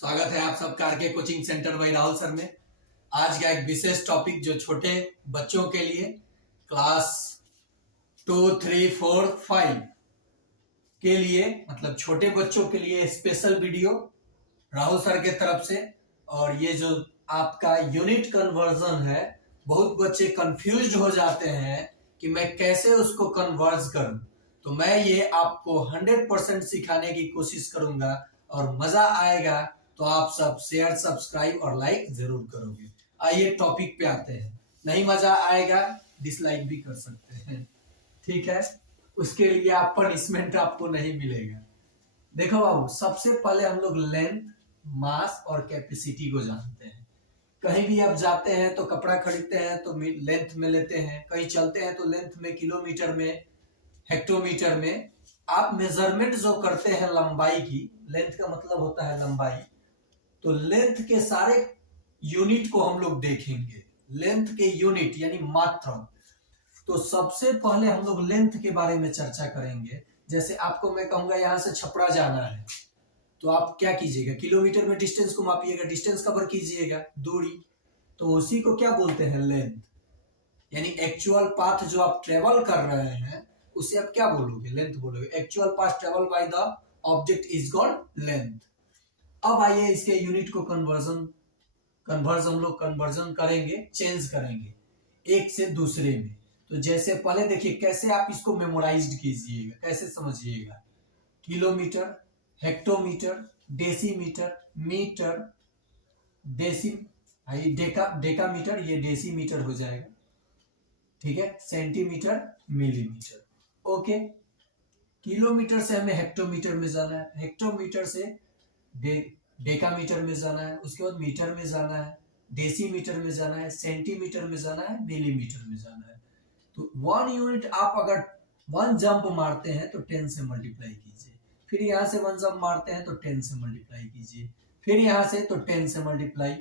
स्वागत है आप सबका RK coaching centre by Rahul sir में। आज का एक विशेष टॉपिक जो छोटे बच्चों के लिए क्लास 2, 3, 4, 5 के लिए मतलब छोटे बच्चों के लिए स्पेशल वीडियो राहुल सर के तरफ से। और ये जो आपका यूनिट कन्वर्जन है, बहुत बच्चे कंफ्यूज्ड हो जाते हैं कि मैं कैसे उसको कन्वर्ज करूं, तो मैं ये आपको 100% सिखाने की कोशिश करूंगा और मजा आएगा तो आप सब शेयर, सब्सक्राइब और लाइक जरूर करोगे। आइए टॉपिक पे आते हैं। नहीं मजा आएगा डिसलाइक भी कर सकते हैं, ठीक है। उसके लिए आप पनिशमेंट आपको नहीं मिलेगा। देखो बाबू, सबसे पहले हम लोग लेंथ, मास और कैपेसिटी को जानते हैं। कहीं भी आप जाते हैं तो कपड़ा खरीदते हैं तो लेंथ में लेते हैं, कहीं चलते हैं तो लेंथ में, किलोमीटर में, हेक्टोमीटर में आप मेजरमेंट जो करते हैं लंबाई की, लेंथ का मतलब होता है लंबाई, तो लेंथ के सारे यूनिट को हम लोग देखेंगे। लेंथ के यूनिट यानी मात्रा। तो सबसे पहले हम लोग लेंथ के बारे में चर्चा करेंगे। जैसे आपको मैं कहूंगा यहां से छपरा जाना है, तो आप क्या कीजिएगा, किलोमीटर में डिस्टेंस को मापिएगा, डिस्टेंस कवर कीजिएगा, दूरी। तो उसी को क्या बोलते हैं, लेंथ। यानी एक्चुअल पाथ जो आप ट्रेवल कर रहे हैं उसे आप क्या बोलोगे, लेंथ बोलोगे। Actual path travel by the object is called length. अब आइए इसके यूनिट को हम लोग कन्वर्जन करेंगे, चेंज करेंगे एक से दूसरे में। तो जैसे पहले देखिए कैसे आप इसको मेमोराइज्ड कीजिएगा, कैसे समझिएगा। Kilometre, hectometre, decimetre, metre, decametre, ये डेसीमीटर हो जाएगा, ठीक है। Centimetre, millimetre, okay. किलोमीटर से हमें हेक्टोमीटर में जाना है, हेक्टोमीटर से डेकामीटर में जाना है, उसके बाद मीटर में जाना है, डेसीमीटर में जाना है, सेंटीमीटर में जाना है, मिलीमीटर में जाना है। तो 1 यूनिट आप अगर 1 जंप मारते हैं तो 10 से मल्टीप्लाई कीजिए, फिर यहां से 1 जंप मारते हैं तो 10 से मल्टीप्लाई कीजिए, फिर यहां से तो 10 से मल्टीप्लाई,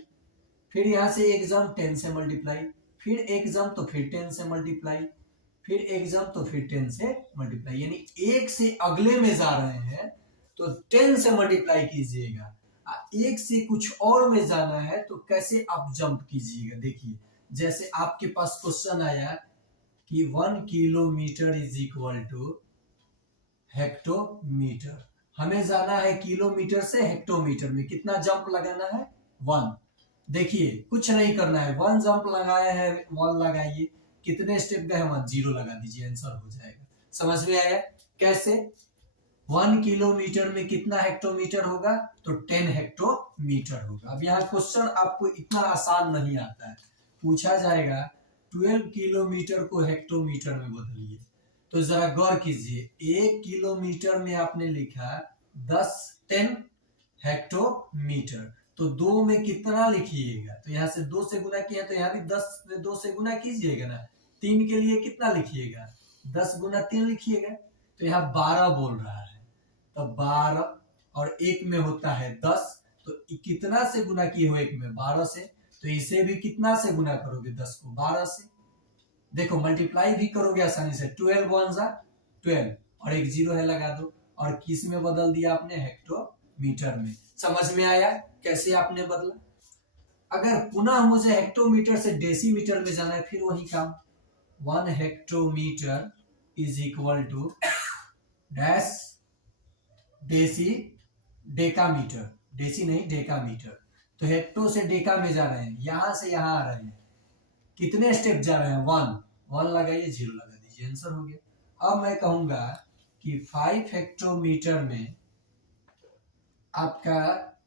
फिर यहां से एक जंप 10 से मल्टीप्लाई, फिर एक जंप तो फिर 10 से मल्टीप्लाई, फिर एक जंप तो फिर 10 से मल्टीप्लाई। यानी एक से अगले में जा रहे हैं तो 10 से मल्टीप्लाई कीजिएगा। एक से कुछ और में जाना है तो कैसे आप जंप कीजिएगा। देखिए जैसे आपके पास क्वेश्चन आया कि 1 kilometre is equal to hectometre. हमें जाना है किलोमीटर से हेक्टोमीटर में, कितना जंप लगाना है, 1। देखिए कुछ नहीं करना है, 1 जंप लगाया है, 1 लगाइए, कितने स्टेप गए 1, 0 लगा दीजिए, आंसर हो जाएगा। समझ में आया कैसे। 1 किलोमीटर में कितना हेक्टोमीटर होगा, तो 10 हेक्टोमीटर होगा। अब यहाँ क्वेश्चन आपको इतना आसान नहीं आता है, पूछा जाएगा 12 किलोमीटर को हेक्टोमीटर में बदलिए। तो जरा गौर कीजिए, 1 किलोमीटर में आपने लिखा 10 हेक्टोमीटर, तो 2 में कितना लिखिएगा, तो यहाँ से 2 से गुना किया तो यहाँ भी 10 में 2 से गुना कीजिएगा ना। 3 के लिए कितना लिखिएगा, 10 गुना 3 लिखिएगा, तो यहाँ 12 बोल रहा है, तो 12 और 1 में होता है 10, तो कितना से गुना किए हो 1 में, 12 से। तो इसे भी कितना से गुना करोगे, 10 को 12 से। देखो मल्टीप्लाई भी करोगे आसानी से, 12 1 जा 12 और एक 0 है लगा दो, और किस में बदल दिया आपने, हेक्टोमीटर में। समझ में आया कैसे आपने बदला। अगर पुनः मुझे हेक्टोमीटर से डेसीमीटर में जाना है, फिर वही काम, 1 hectometre is equal to dash deci decametre, deci नहीं डेकामीटर। तो हेक्टो से डेका में जा रहे हैं, यहां से यहां आ रहे हैं, कितने स्टेप जा रहे हैं, 1 लगाइए, 0 लगा दीजिए, आंसर हो गया। अब मैं कहूंगा कि 5 हेक्टोमीटर में आपका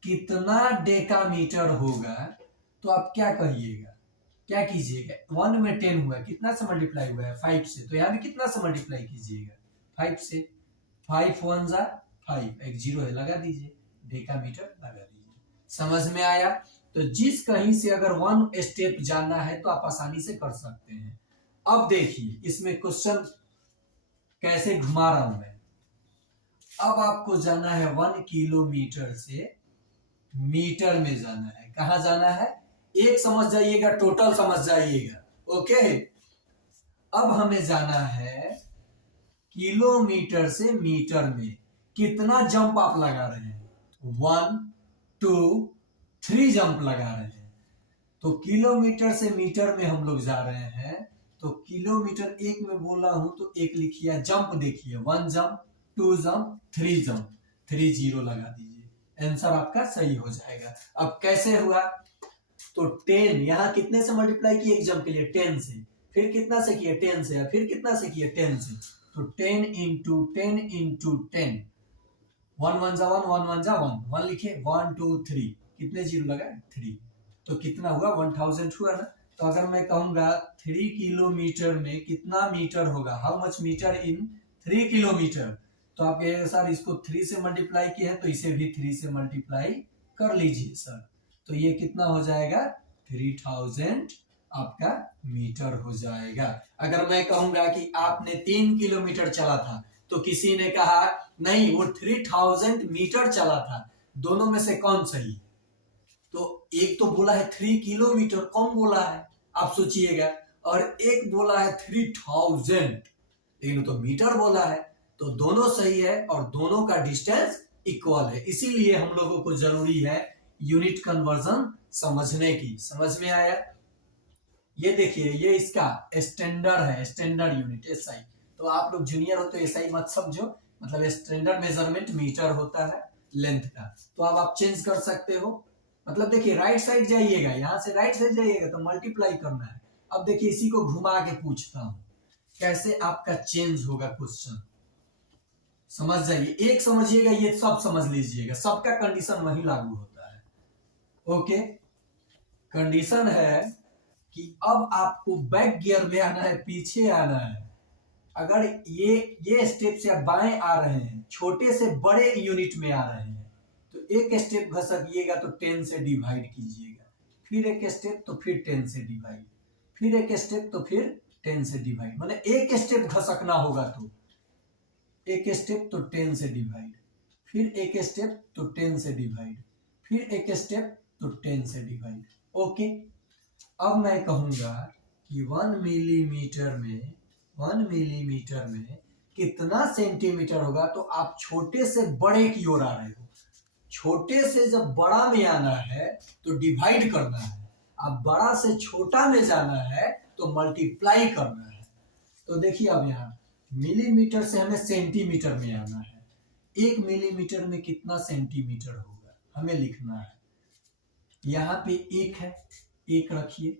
कितना डेकामीटर होगा, तो आप क्या कहिएगा, क्या कीजिएगा। 1 में 10 हुआ, कितना से मल्टीप्लाई हुआ है, 5 से, तो यहाँ भी कितना से मल्टीप्लाई कीजिएगा, 5 से। 5 1 जा 5, एक 0 है लगा दीजिए, डेकामीटर लगा दीजिए। समझ में आया। तो जिस कहीं से अगर 1 स्टेप जाना है तो आप आसानी से कर सकते हैं। अब देखिए इसमें क्वेश्चन कैसे घुमा रहा हूं मैं। अब आपको जाना है 1 किलोमीटर से मीटर में जाना है। कहां जाना है, एक समझ जाइएगा, टोटल समझ जाइएगा, ओके। अब हमें जाना है किलोमीटर से मीटर में, कितना जंप आप लगा रहे हैं, 1 2 3 जंप लगा रहे हैं। तो किलोमीटर से मीटर में हम लोग जा रहे हैं, तो किलोमीटर एक में बोला हूं तो एक लिखिए, जंप देखिए 1 जंप 2 जंप 3 जंप, 3 0 लगा दीजिए, आंसर आपका सही हो जाएगा। अब कैसे हुआ, तो 10 यहां कितने से मल्टीप्लाई किए एक जंप के लिए, 10 से, फिर कितना से किए 10 से, फिर कितना से किए 10 से, तो 10 इंटू 10 इंटू 10, 1 1 जा 1 1 1 जा 1 1 लिखिए, 1 2 3, कितने जीरो लगा 3, तो कितना हुआ 1000 हुआ ना। तो अगर मैं कहूंगा 3 किलोमीटर में कितना मीटर होगा, how much metre in 3 kilometre, तो आप कहेंगे सर इसको 3 से मल्टीप्लाई किए हैं तो इसे भी 3 से मल्टीप्लाई कर लीजिए सर, तो ये कितना हो जाएगा 3000 आपका मीटर हो जाएगा। अगर मैं कहूंगा कि आपने 3 किलोमीटर चला था, तो किसी ने कहा नहीं वो 3000 मीटर चला था, दोनों में से कौन सही, तो एक तो बोला है 3 किलोमीटर, कौन बोला है आप सोचिएगा, और एक बोला है 3000, लेकिन तो मीटर बोला है, तो दोनों सही है और दोनों का डिस्टेंस इक्वल है। इसीलिए हम लोगों को जरूरी है यूनिट कन्वर्जन समझने की। समझ में आया, ये देखिए ये इसका स्टैंडर्ड है, स्टैंडर्ड यूनिट एसआई, तो आप लोग जूनियर हो तो एसआई मत समझो, मतलब स्टैंडर्ड मेजरमेंट मीटर होता है लेंथ का, तो अब आप चेंज कर सकते हो। मतलब देखिए राइट साइड जाइएगा, यहां से राइट साइड जाइएगा तो मल्टीप्लाई करना है। अब देखिए इसी को घुमा के पूछता हूं कैसे आपका चेंज होगा क्वेश्चन, समझ जाइए, एक समझिएगा ये सब समझ लीजिएगा, सबका कंडीशन वही लागू होता है। ओके, कंडीशन है कि अब आपको बैक गियर में आना है, पीछे आना है। अगर ये स्टेप से आप बाएं आ रहे हैं, छोटे से बड़े यूनिट में आ रहे हैं, तो एक स्टेप घसकिएगा तो 10 से डिवाइड कीजिएगा, फिर एक स्टेप तो फिर 10 से डिवाइड, फिर एक स्टेप तो फिर 10 से डिवाइड, माने एक स्टेप घसकना होगा, तो एक स्टेप तो 10 से डिवाइड, फिर एक स्टेप तो 10 से डिवाइड, फिर एक स्टेप तो 10 से डिवाइड। ओके, अब मैं कहूंगा कि 1 मिलीमीटर में कितना सेंटीमीटर होगा, तो आप छोटे से बड़े की ओर आ रहे हो, छोटे से जब बड़ा में आना है तो डिवाइड करना है, अब बड़ा से छोटा में जाना है तो मल्टीप्लाई करना है। तो देखिए अब यहाँ मिलीमीटर से हमें सेंटीमीटर में आना है, 1 मिलीमीटर में कितना सेंटीमीटर होगा हमें लिखना है। यहाँ पे 1 है, 1 रखिए,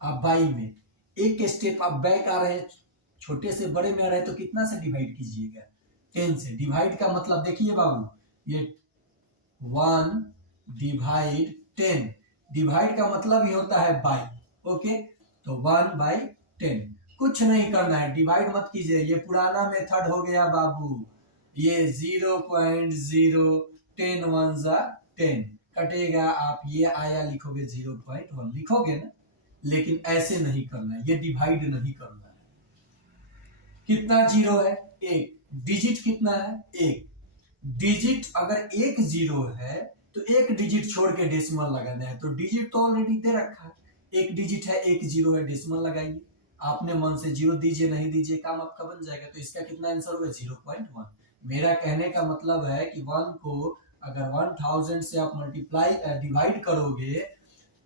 आप बाई में एक स्टेप आप बैक आ रहे हैं, छोटे से बड़े में आ रहे हैं, तो कितना से डिवाइड कीजिएगा 10 से। डिवाइड का मतलब देखिए बाबू, ये 1 डिवाइड 10, डिवाइड का मतलब ही होता है बाई। ओके, तो 1/10, कुछ नहीं करना है, डिवाइड मत कीजिए, ये पुराना मेथड हो गया बाबू, ये 0.0, 10 1 जा 10 कटेगा, आप ये आया लिखोगे 0.1 लिखोगे ना, लेकिन ऐसे नहीं करना है, ये डिवाइड नहीं करना है। कितना जीरो है 1, डिजिट कितना है 1, डिजिट अगर 1 जीरो है तो एक डिजिट छोड़ के डेसिमल लगाना है, तो डिजिट तो ऑलरेडी दे रखा है, एक डिजिट है 1 जीरो है, डेसिमल लगाइए, आपने मन से जीरो दीजिए नहीं दीजिए काम आपका बन जाएगा। तो इसका कितना आंसर होगा 0.1। मेरा कहने का मतलब है कि 1 को अगर 1000 से आप मल्टीप्लाई डिवाइड करोगे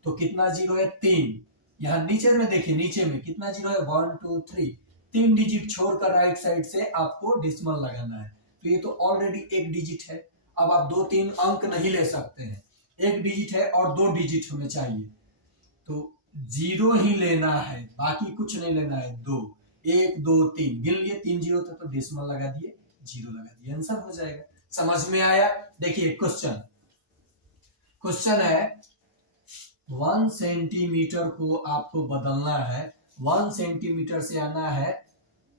तो कितना जीरो है 3, यहाँ नीचे में देखिए, नीचे में कितना जीरो है 1 2 3, 3 डिजिट छोड़कर राइट साइड से आपको डेसिमल लगाना है, तो ये तो ऑलरेडी एक डिजिट है। अब आप 2-3 अंक नहीं ले सकते हैं, एक डिजिट है और 2 डिजिट हमें चाहिए, तो जीरो ही लेना है, बाकी कुछ नहीं लेना है। 2 1 2 3 गिन लिए, 3 जीरो था तो डेसिमल लगा दिए, जीरो लगा दिए, आंसर हो जाएगा। समझ में आया। देखिए क्वेश्चन है 1 सेंटीमीटर को आपको बदलना है, 1 सेंटीमीटर से आना है,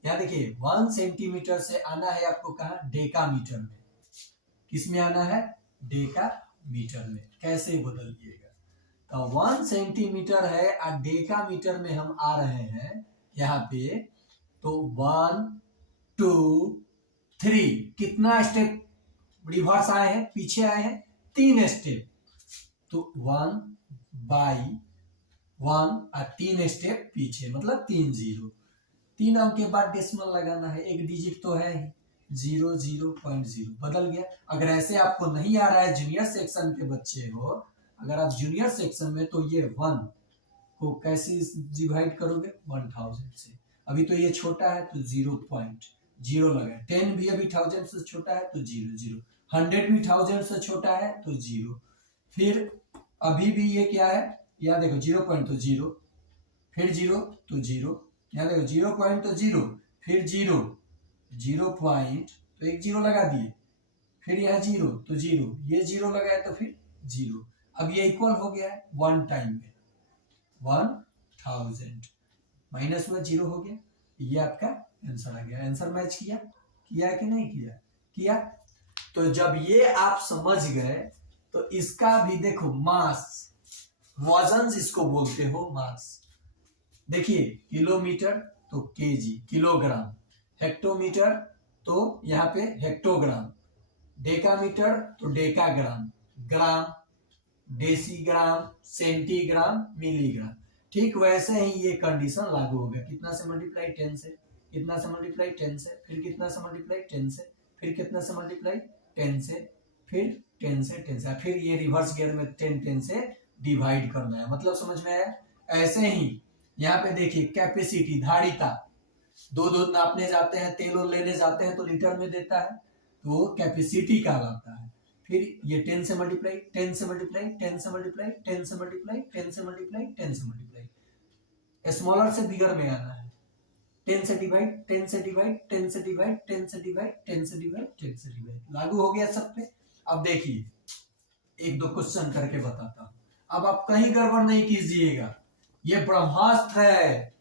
यहाँ देखिए 1 सेंटीमीटर से आना है आपको कहा डेकामीटर में, किस में आना है डेकामीटर में, कैसे बदलिएगा, तो 1 सेंटीमीटर है और डेकामीटर में हम आ रहे हैं यहाँ पे, तो 1 2 3 कितना स्टेप रिवर्स आए हैं, पीछे आए हैं 3 स्टेप, तो 1/1 और 3 स्टेप पीछे, मतलब 3 जीरो, 3 अंक के बाद डेसिमल लगाना है, एक डिजिट तो है ही, 0.0 बदल गया। अगर ऐसे आपको नहीं आ रहा है, जूनियर सेक्शन के बच्चे हो, अगर आप जूनियर सेक्शन में, तो ये 1 को कैसे डिवाइड करोगे? 1000 से। अभी तो ये छोटा है तो 0.0 लगा। 10 भी अभी 1000 से छोटा है तो 0, 100 भी 1000 से छोटा है तो 0। फिर अभी भी ये क्या है, यहाँ देखो 0 तो 0, फिर 0 तो 0, यहाँ देखो 0 तो 0, फिर 0 पॉइंट तो एक 0 लगा दिए, फिर यहाँ 0 तो 0, ये 0 लगाए तो फिर 0। अब ये इक्वल हो गया है 1 टाइम में 1000 माइनस हुआ 0 हो गया। ये आपका आंसर आ गया। आंसर मैच किया कि नहीं किया? तो जब ये आप समझ गए तो इसका भी देखो मास, वजन जिसको बोलते हो मास। देखिए किलोमीटर तो केजी, किलोग्राम, हेक्टोमीटर तो यहाँ पे हेक्टोग्राम, डेकामीटर तो डेकाग्राम, ग्राम, डेसीग्राम, सेंटीग्राम, मिलीग्राम। ठीक वैसे ही ये कंडीशन लागू हो गया। कितना से मल्टीप्लाई? 10 से। कितना से मल्टीप्लाई? 10 से। फिर कितना से मल्टीप्लाई? 10 से। फिर कितना से मल्टीप्लाई? 10 से। फिर 10 से 10 से। फिर ये रिवर्स गियर में 10 से डिवाइड करना है। मतलब समझ में आया? ऐसे ही यहाँ पे देखिए कैपेसिटी, धारिता, दो नापने जाते हैं, तेल और लेने जाते हैं तो लीटर में देता है, तो कैपेसिटी कहलाता है। फिर ये 10 से मल्टीप्लाई, 10 से मल्टीप्लाई, 10 से मल्टीप्लाई, 10 से मल्टीप्लाई, 10 से मल्टीप्लाई, 10 से मल्टीप्लाई, स्मॉलर से बिगर में आना है। 10 से डिवाइड, 10 से डिवाइड, 10 से डिवाइड, 10 से डिवाइड, 10 से डिवाइड, 10 से डिवाइड। लागू हो गया सब पे। अब देखिए एक दो क्वेश्चन करके बताता हूं। अब आप कहीं गड़बड़ नहीं कीजिएगा, ये ब्रह्मास्त्र है,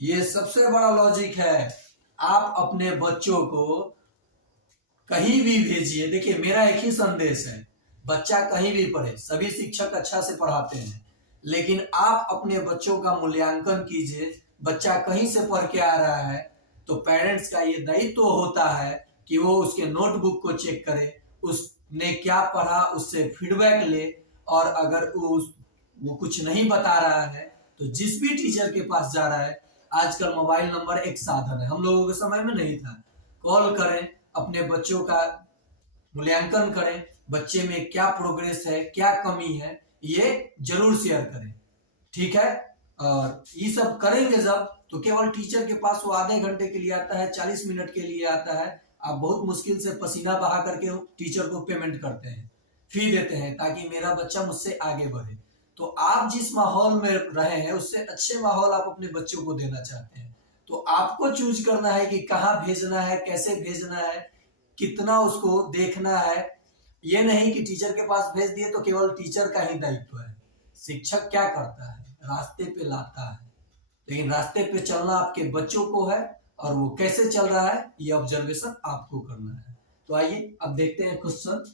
ये सबसे बड़ा लॉजिक है। आप अपने बच्चों को कहीं भी भेजिए। देखिए मेरा एक ही संदेश है, बच्चा कहीं भी पढ़े, सभी शिक्षक अच्छा से पढ़ाते हैं, लेकिन आप अपने बच्चों का मूल्यांकन कीजिए। बच्चा कहीं से पढ़ के आ रहा है तो पेरेंट्स का ये दायित्व होता है कि वो उसके नोटबुक को चेक करे, उसने क्या पढ़ा उससे फीडबैक ले, और अगर वो कुछ नहीं बता रहा है तो जिस भी टीचर के पास जा रहा है, आजकल मोबाइल नंबर एक साधन है, हम लोगों के समय में नहीं था, कॉल करें, अपने बच्चों का मूल्यांकन करें, बच्चे में क्या प्रोग्रेस है, क्या कमी है, ये जरूर शेयर करें। ठीक है? और ये सब करेंगे जब, तो केवल टीचर के पास वो आधे घंटे के लिए आता है, 40 मिनट के लिए आता है, आप बहुत मुश्किल से पसीना बहा करके टीचर को पेमेंट करते हैं, फी देते हैं, ताकि मेरा बच्चा मुझसे आगे बढ़े। तो आप जिस माहौल में रहे हैं उससे अच्छे माहौल आप अपने बच्चों को देना चाहते हैं, तो आपको चूज करना है कि कहाँ भेजना है, कैसे भेजना है, कितना उसको देखना है। ये नहीं कि टीचर के पास भेज दिए तो केवल टीचर का ही दायित्व है। शिक्षक क्या करता है? रास्ते पे लाता है, लेकिन रास्ते पे चलना आपके बच्चों को है, और वो कैसे चल रहा है ये ऑब्जर्वेशन आपको करना है। तो आइए अब देखते हैं क्वेश्चन।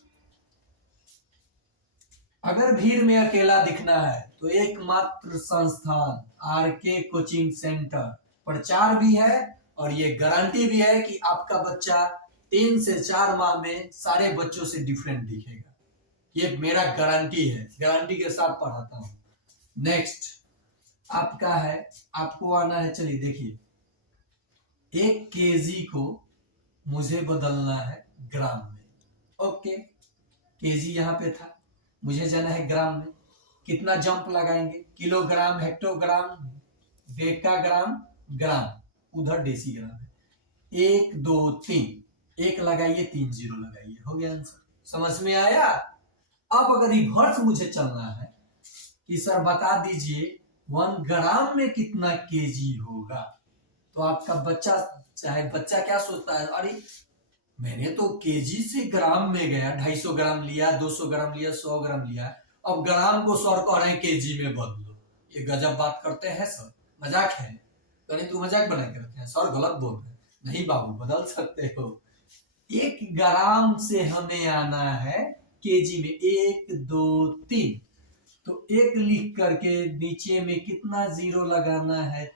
अगर भीड़ में अकेला दिखना है तो एकमात्र संस्थान आरके कोचिंग सेंटर, प्रचार भी है और ये गारंटी भी है कि आपका बच्चा 3 से 4 माह में सारे बच्चों से डिफरेंट दिखेगा। ये मेरा गारंटी है, गारंटी के साथ पढ़ाता हूं। नेक्स्ट आपका है, आपको आना है, चलिए देखिए, 1 केजी को मुझे बदलना है ग्राम में। ओके, केजी यहां पे था, मुझे जाना है ग्राम में। कितना जंप लगाएंगे? किलोग्राम, हेक्टोग्राम, डेकाग्राम, ग्राम, उधर डेसीग्राम है। 1 2 3, 1 लगाइए, 3 0 लगाइए, हो गया आंसर। समझ में आया? अब अगर रिवर्स मुझे चलना है कि सर बता दीजिए 1 ग्राम में कितना केजी होगा, तो आपका बच्चा, चाहे बच्चा क्या सोचता है, अरे मैंने तो केजी से ग्राम में गया, 250 ग्राम लिया, 200 ग्राम लिया, 100 ग्राम लिया, अब ग्राम को सर कह रहे हैं केजी में बदल दो। ये गजब बात करते हैं सर, मजाक है। कहीं तू मजाक बना के रखे हैं, सर गलत बोल रहे हैं। नहीं बाबू, बदल सकते हो। 1 ग्राम से हमें आना है केजी में, 1 2 3, तो 1 लिख करके नीचे में कितना 0 लगाना है?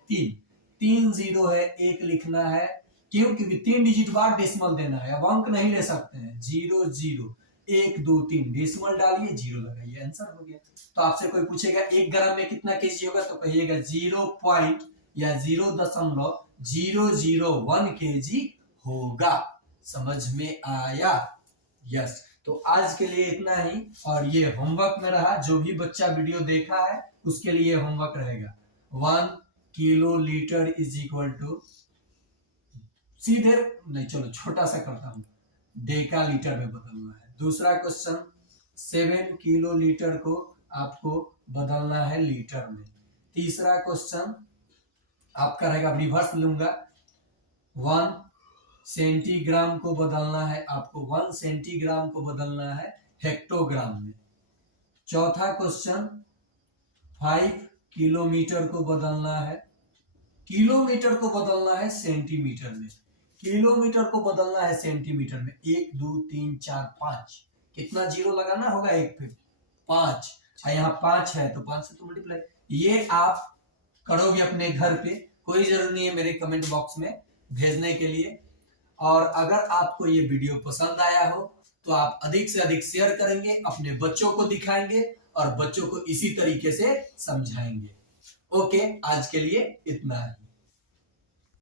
3 0 है, 1 लिखना है, क्यों? क्योंकि 3 डिजिट बाद डेसिमल देना है, अब अंक नहीं ले सकते हैं। 0 0 1 2 3, डेसिमल डालिए, 0 लगाइए, आंसर हो गया। तो आपसे कोई पूछेगा 1 ग्राम में कितना केजी होगा, तो कहिएगा 0 पॉइंट या 0.001 केजी होगा। समझ में आया? यस। तो आज के लिए इतना ही, और ये होमवर्क में रहा। जो भी बच्चा वीडियो देखा है उसके लिए होमवर्क रहेगा। 1 किलोलीटर इज इक्वल टू, सीधे नहीं, चलो छोटा सा करता हूं, डेका लीटर में बदलना है। दूसरा क्वेश्चन, 7 किलोलीटर को आपको बदलना है लीटर में। तीसरा क्वेश्चन आपका रहेगा, रिवर्स लूंगा, 1 सेंटीग्राम को बदलना है आपको, 1 सेंटीग्राम को बदलना है हेक्टोग्राम में। चौथा क्वेश्चन, 5 किलोमीटर को बदलना है, किलोमीटर को बदलना है सेंटीमीटर में, किलोमीटर को बदलना है सेंटीमीटर में। 1 2 3 4 5, कितना जीरो लगाना होगा? एक पे 5, यहाँ 5 है तो 5 से तो मल्टीप्लाई। ये आप करोगे अपने घर पे, कोई जरूरत नहीं है मेरे कमेंट बॉक्स में भेजने के लिए। और अगर आपको ये वीडियो पसंद आया हो तो आप अधिक से अधिक शेयर करेंगे, अपने बच्चों को दिखाएंगे और बच्चों को इसी तरीके से समझाएंगे। ओके, आज के लिए इतना है।